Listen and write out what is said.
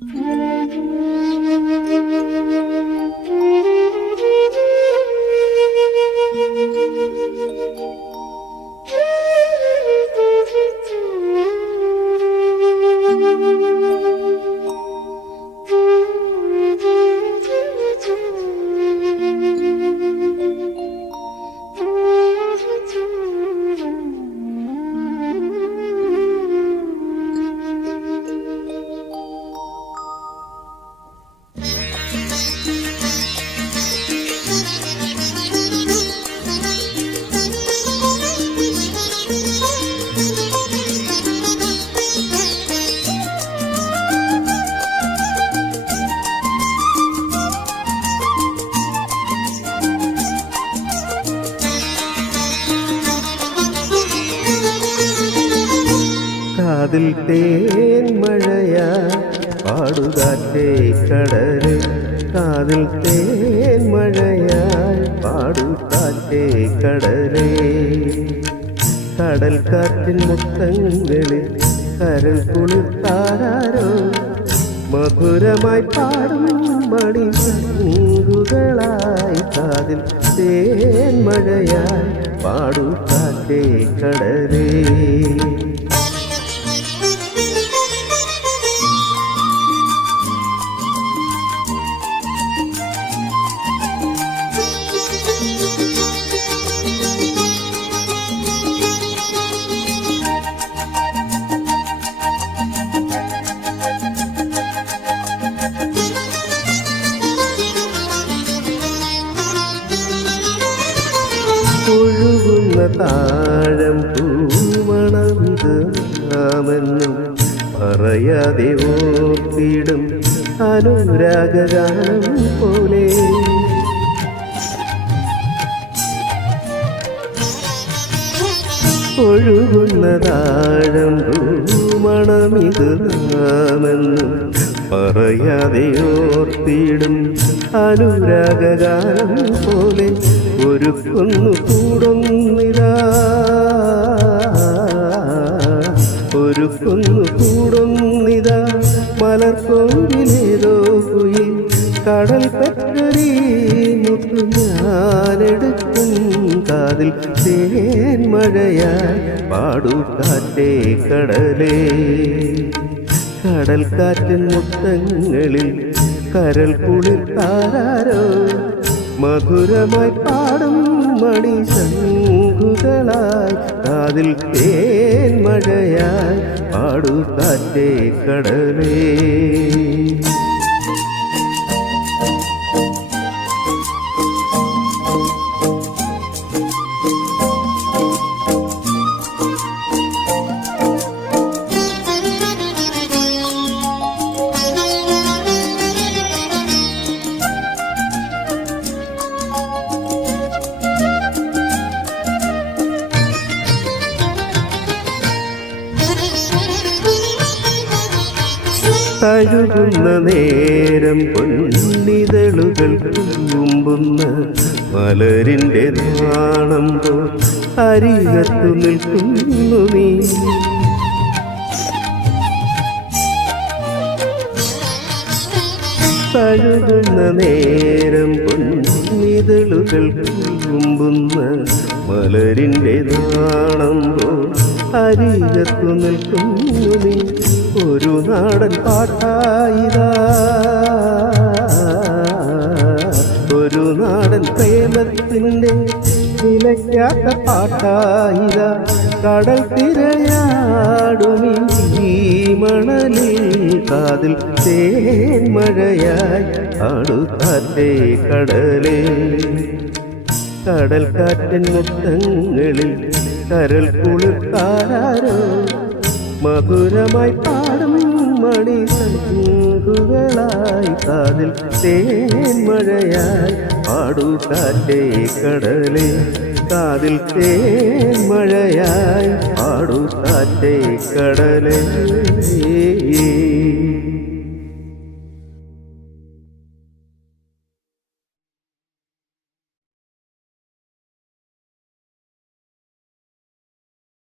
കാതിൽ തേൻ മഴയ. പാടുകാറ്റേ കടൽ കാതിൽ തേൻ മഴയായി പാടുകാറ്റേ കടലേ. കടൽ കാറ്റിൻ മുത്തങ്ങളിൽ കരൽ കുളിർത്താരോ മധുരമായി പാടും മണി ശങ്കുകളായി കാതിൽ തേൻ മഴയായി പാടുകാറ്റേ കടലേ. ഒഴുകുന്ന താഴം പൂമണന്ത് നാമെന്നും പറയാതെ ഓർത്തിടും അനുരാഗഗാനം പോലെ. ഒഴുകുന്ന താഴം പൂമണമിത് നാമെന്നും പറയാതെ ഓർത്തിടും അനുരാഗകാലം പോലെ ഒരുക്കുന്നു കൂടുന്നിതാ ഒരുക്കുന്നു കൂടുന്നിതാ മലർക്കോവിലേതോ കുയിൽ കടൽ പെറ്റൊരീ മുത്തു ഞാനെടുക്കും. കാതിൽ തേൻ പാടുകാറ്റേ പാടു കാറ്റേ കടലേ. കടൽ കാറ്റൻ മുത്തങ്ങളിൽ കരൽ കുളിർ താരാരോ? മധുരമായി പാടും മണി സംഘുകളായി കാതിൽ തേൻ മഴയായി പാടു കാറ്റേ കടലേ. തഴുകുന്ന നേരം പൊന്നിതളുകൾ കുമ്പുന്ന മലരിന്റെ നാണമ്പോ അരികത്തു നിൽക്കുന്നു നീ. തഴുകുന്ന നേരം പൊന്നിതളുകൾ കുമ്പുന്ന മലരിന്റെ നാണമ്പോ അരികത്തു നിൽക്കുന്നു നീ. ഒരു നാടൻ പാട്ടായിതാ. ഒരു നാടൻ പ്രേമത്തിന്റെ നിലയ്ക്കാത്ത പാട്ടായിതാ. കടൽ തിരയാടുമീ മണലിൽ കാതിൽ തേൻ മഴയായി ആടുകാറ്റേ കടലേ. കടൽ കാറ്റൻ മുത്തങ്ങളിൽ കരൽ കുളിർത്താരോ മധുരമായി പാടും മണി സഞ്ചുകളായി കാതിൽ തേൻ മഴയായി പാടു കാറ്റേ കടലേ കാതിൽ തേൻ മഴയായി പാടു കാറ്റേ കടലേ